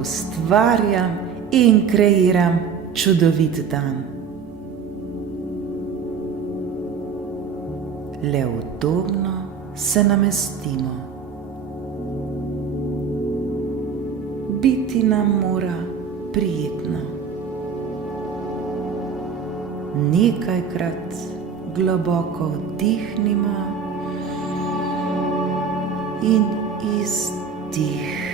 ustvarjam in kreiram čudovit dan. Le udobno se namestimo. Biti nam mora prijetno. Nekajkrat globoko vdihnimo in izdihnimo.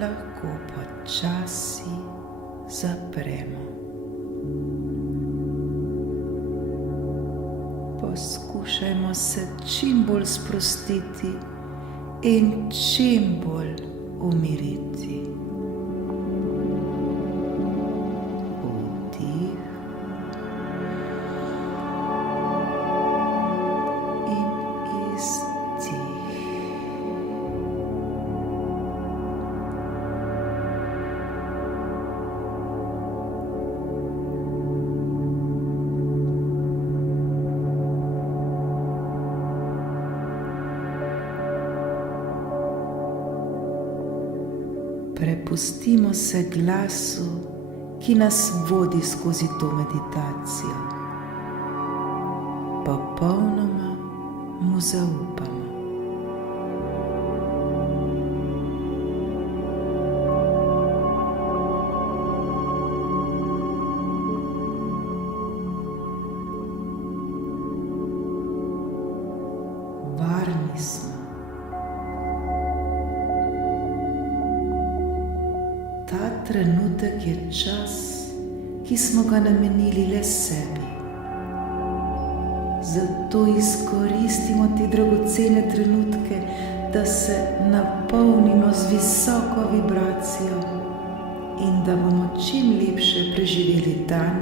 Lahko počasi zapremo. Poskušajmo se čim bolj sprostiti in čim bolj umiriti. Vdih in izdih. Prepustimo se glasu, ki nas vodi skozi to meditacijo. Popolnoma mu zaupamo. Varni smo. Ta trenutek je čas, ki smo ga namenili le sebi. Zato izkoristimo te dragocene trenutke, da se napolnimo z visoko vibracijo in da bomo čim lepše preživeli dan,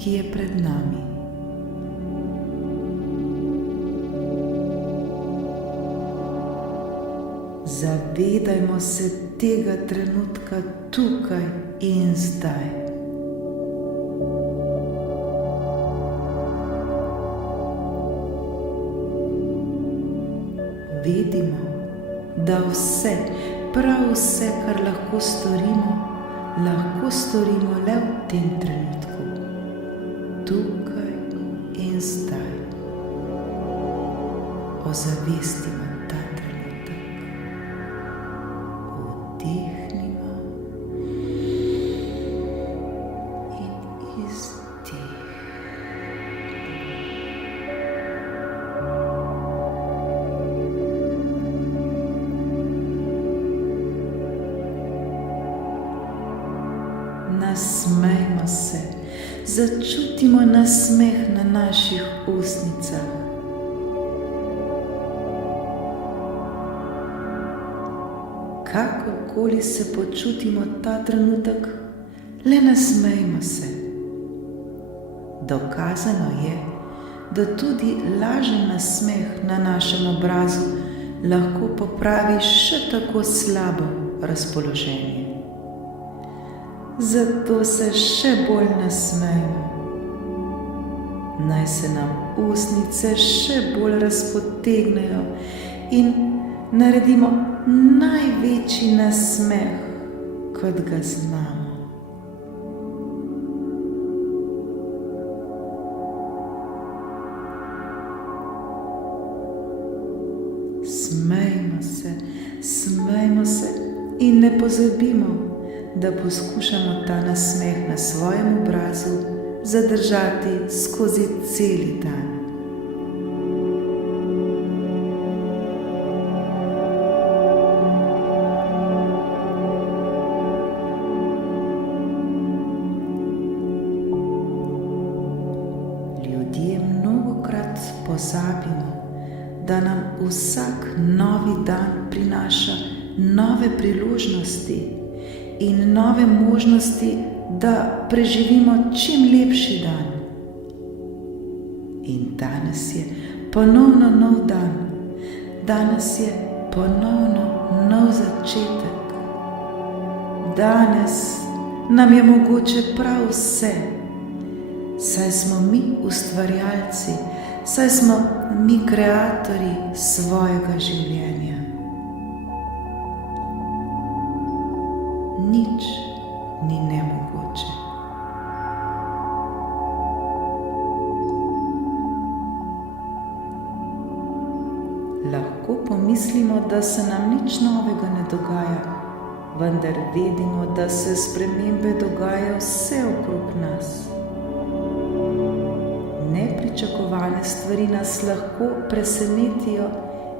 ki je pred nami. Zavedajmo se tega trenutka tukaj in zdaj. Vidimo, da vse, prav vse, kar lahko storimo le v tem trenutku, tukaj in zdaj. Ozavestimo ta trenutek. Vdihnimo in izdihnimo. Nasmejmo se, začutimo nasmeh na naših ustnicah. Kakorkoli se počutimo ta trenutek, le nasmejmo se. Dokazano je, da tudi lažen nasmeh na našem obrazu lahko popravi še tako slabo razpoloženje. Zato se še bolj nasmejmo. Naj se nam ustnice še bolj razpotegnejo in naredimo največji nasmeh, kot ga znamo. Smejmo se in ne pozabimo, da poskušamo ta nasmeh na svojem obrazu zadržati skozi celi dan. da nam vsak novi dan prinaša nove priložnosti in nove možnosti, da preživimo čim lepši dan. In danes je ponovno nov dan, danes je ponovno nov začetek. Danes nam je mogoče prav vse, saj smo mi ustvarjalci, saj smo mi kreatorji svojega življenja. Nič ni nemogoče. Lahko pomislimo, da se nam nič novega ne dogaja, vendar vedimo, da se spremembe dogajajo vse okrog nas. Nepričakovane stvari nas lahko presenetijo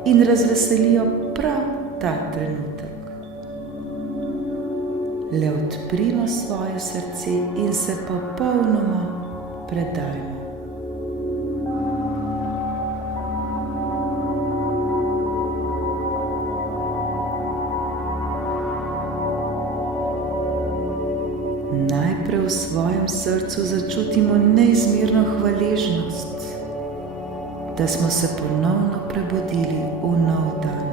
in razveselijo prav ta trenutek. Le odprimo svoje srce in se popolnoma predajmo. Najprej v svojem srcu začutimo neizmerno hvaležnost, da smo se ponovno prebudili v nov dan.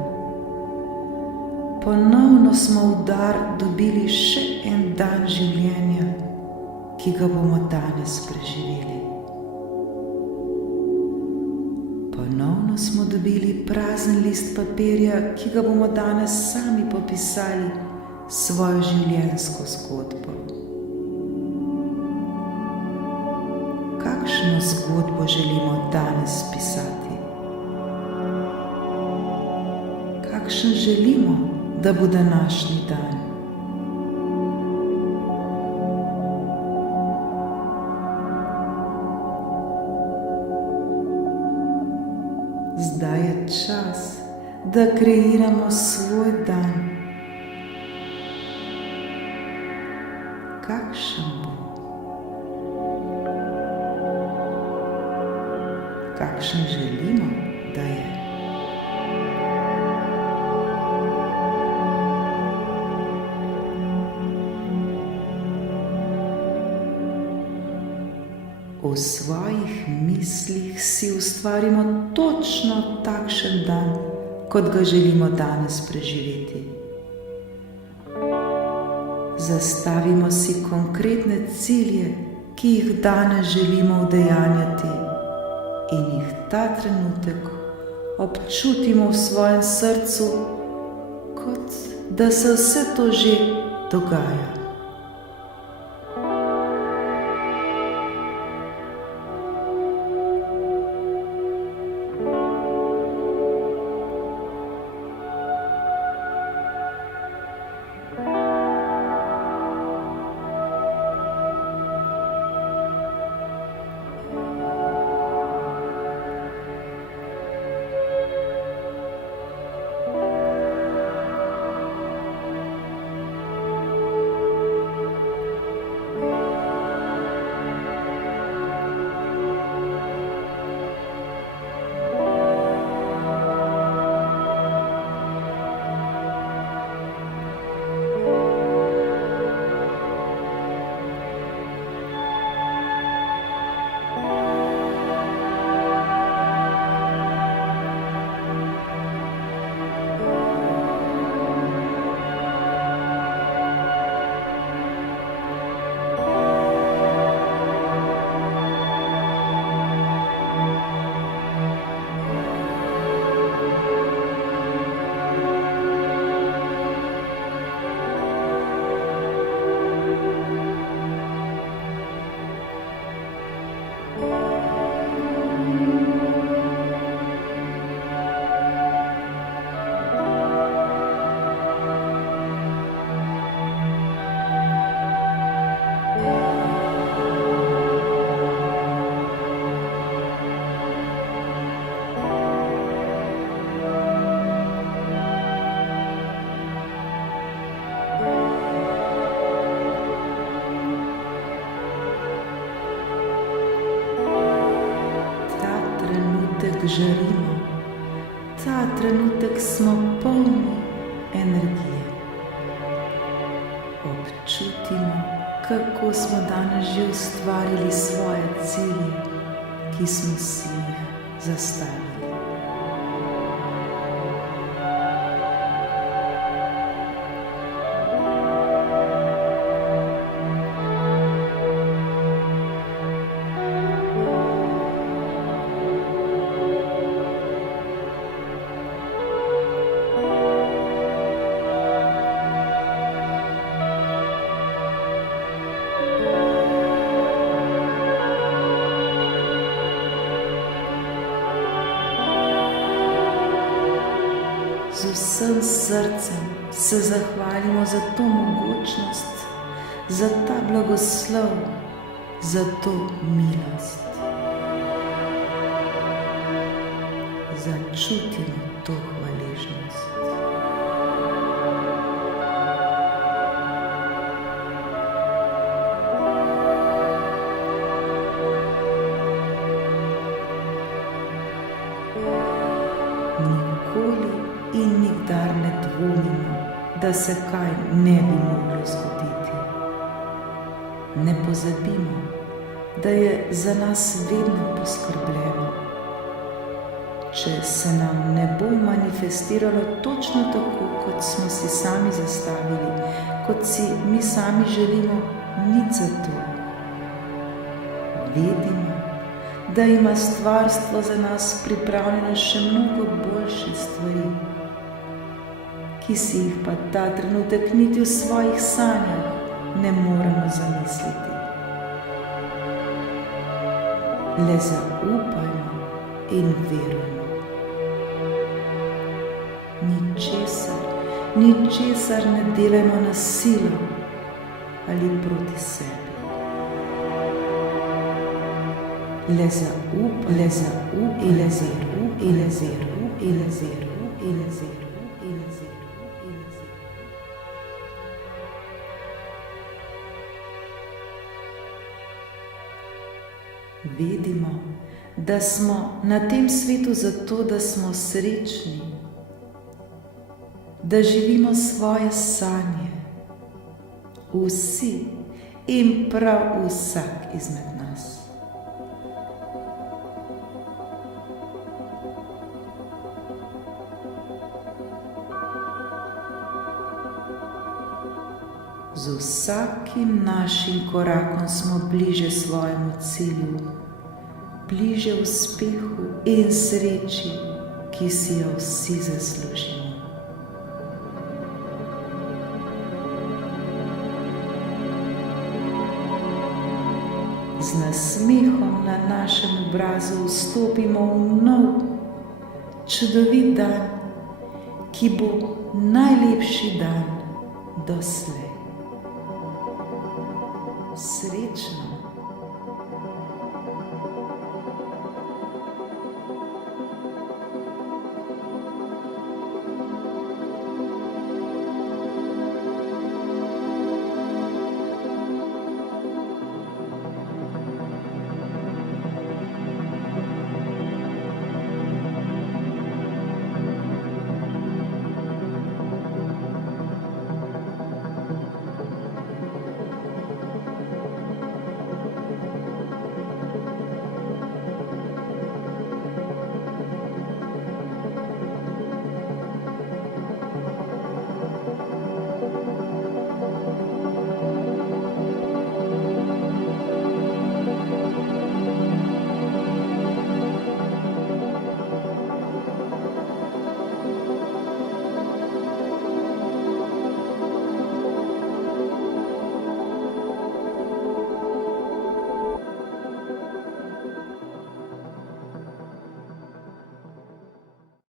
Ponovno smo v dar dobili še en dan življenja, ki ga bomo danes preživeli. Ponovno smo dobili prazen list papirja, ki ga bomo danes sami popisali svojo življenjsko zgodbo. Kakšno zgodbo želimo danes pisati? Kakšen želimo, da bo današnji dan? Zdaj je čas, da kreiramo svoj dan. Kakšen bo? Kakšen želimo, da je? V svojih mislih si ustvarimo točno takšen dan, kot ga želimo danes preživeti. Zastavimo si konkretne cilje, ki jih danes želimo udejanjati, in jih ta trenutek občutimo v svojem srcu, kot da se vse to že dogaja. žarimo, ta trenutek smo polni energije. Občutimo, kako smo danes že ustvarili svoje cilje, ki smo si jih zastavili. Z vsem srcem se zahvalimo za to mogočnost, za ta blagoslov, za to milost. Začutimo to hvaležnost. Nikoli in nikdar ne dvomimo, da se kaj ne bi moglo zgoditi. Ne pozabimo, da je za nas vedno poskrbljeno. Če se nam ne bo manifestiralo točno tako, kot smo si sami zastavili, kot si mi sami želimo, nič za to. Vedimo, da ima stvarstvo za nas pripravljene še mnogo boljše stvari, ki si jih pa ta trenutek niti v svojih sanjah ne moremo zamisliti. Le zaupajmo in verujmo. Ničesar ne delajmo na silo ali proti sebi. Le zaup in le zeru in le zeru in le zeru in le zeru in le zeru in le zeru. Vidimo, da smo na tem svetu zato, da smo srečni, da živimo svoje sanje, vsi in prav vsak izmed nas. Z vsakim našim korakom smo bliže svojemu cilju, bliže uspehu in sreči, ki si jo vsi zaslužimo. Z nasmehom na našem obrazu vstopimo v nov, čudovit dan, ki bo najlepši dan doslej.